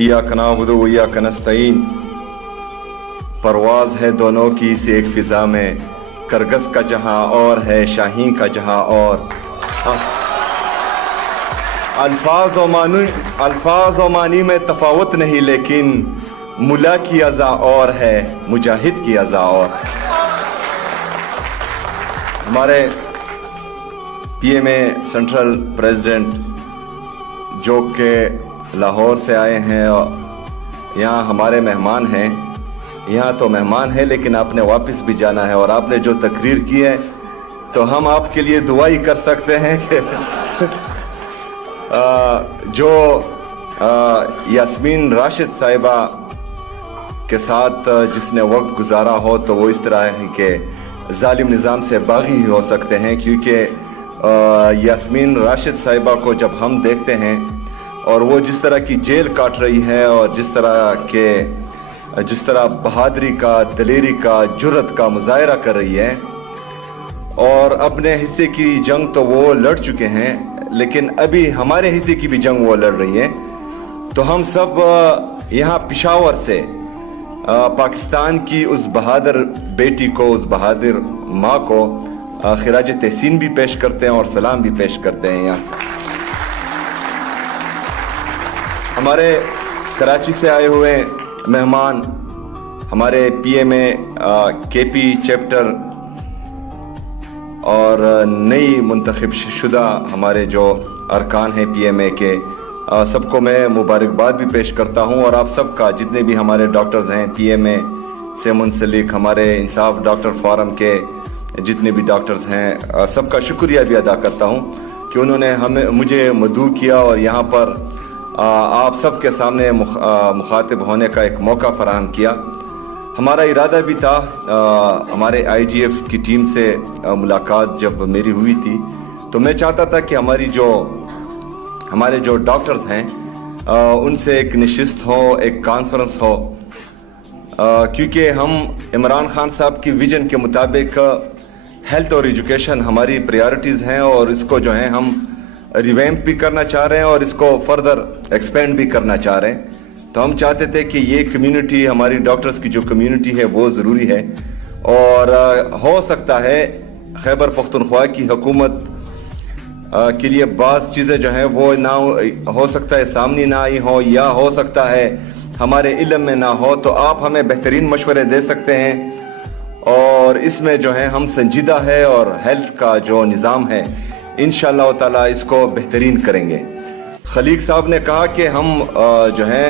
इय्याक नअबुदु व इय्याक नस्तईन। परवाज है दोनों की इस एक फिजा में, करगस का जहां और है शाहीन का जहां और। अल्फाज और मानी में तफावत नहीं, लेकिन मुला की अज़ा और है, मुजाहिद की अज़ा और। हमारे पीएमए सेंट्रल प्रेसिडेंट जो के लाहौर से आए हैं और यहाँ हमारे मेहमान हैं, यहाँ तो मेहमान है लेकिन आपने वापस भी जाना है, और आपने जो तकरीर की है तो हम आपके लिए दुआ ही कर सकते हैं कि जो यास्मीन राशिद साहिबा के साथ जिसने वक्त गुजारा हो तो वो इस तरह के जालिम निज़ाम से बागी ही हो सकते हैं, क्योंकि यास्मीन राशिद साहिबा को जब हम देखते हैं और वो जिस तरह की जेल काट रही है और जिस तरह बहादुरी का, दलेरी का, जुर्रत का मुजाहरा कर रही है, और अपने हिस्से की जंग तो वो लड़ चुके हैं लेकिन अभी हमारे हिस्से की भी जंग वो लड़ रही है, तो हम सब यहाँ पेशावर से पाकिस्तान की उस बहादुर बेटी को, उस बहादुर माँ को खिराज तहसीन भी पेश करते हैं और सलाम भी पेश करते हैं। यहाँ से हमारे कराची से आए हुए मेहमान, हमारे पीएमए केपी चैप्टर और नई मुंतखब शुदा हमारे जो अरकान हैं पीएमए के, सबको मैं मुबारकबाद भी पेश करता हूं, और आप सबका, जितने भी हमारे डॉक्टर्स हैं पीएमए से मुंसलिक, हमारे इंसाफ डॉक्टर फोरम के जितने भी डॉक्टर्स हैं, सबका शुक्रिया भी अदा करता हूं कि उन्होंने मुझे मदऊ किया और यहाँ पर आप सबके सामने मुखातिब होने का एक मौका फराहम किया। हमारा इरादा भी था, हमारे आईजीएफ की टीम से मुलाकात जब मेरी हुई थी तो मैं चाहता था कि हमारे जो डॉक्टर्स हैं उनसे एक नशिस्त हो, एक कॉन्फ्रेंस हो, क्योंकि हम इमरान खान साहब की विजन के मुताबिक हेल्थ और एजुकेशन हमारी प्रायोरिटीज़ हैं, और इसको जो है हम रिवैम्प भी करना चाह रहे हैं और इसको फर्दर एक्सपेंड भी करना चाह रहे हैं। तो हम चाहते थे कि ये कम्युनिटी, हमारी डॉक्टर्स की जो कम्युनिटी है वो ज़रूरी है, और हो सकता है खैबर पख्तूनख्वा की हुकूमत के लिए बाज़ चीज़ें जो हैं वो ना हो सकता है सामने ना आई हो, या हो सकता है हमारे इल्म में ना हो, तो आप हमें बेहतरीन मशवरे दे सकते हैं, और इसमें जो है हम संजीदा है और हेल्थ का जो निज़ाम है इंशाअल्लाह ताला इसको बेहतरीन करेंगे। खलीक साहब ने कहा कि हम जो है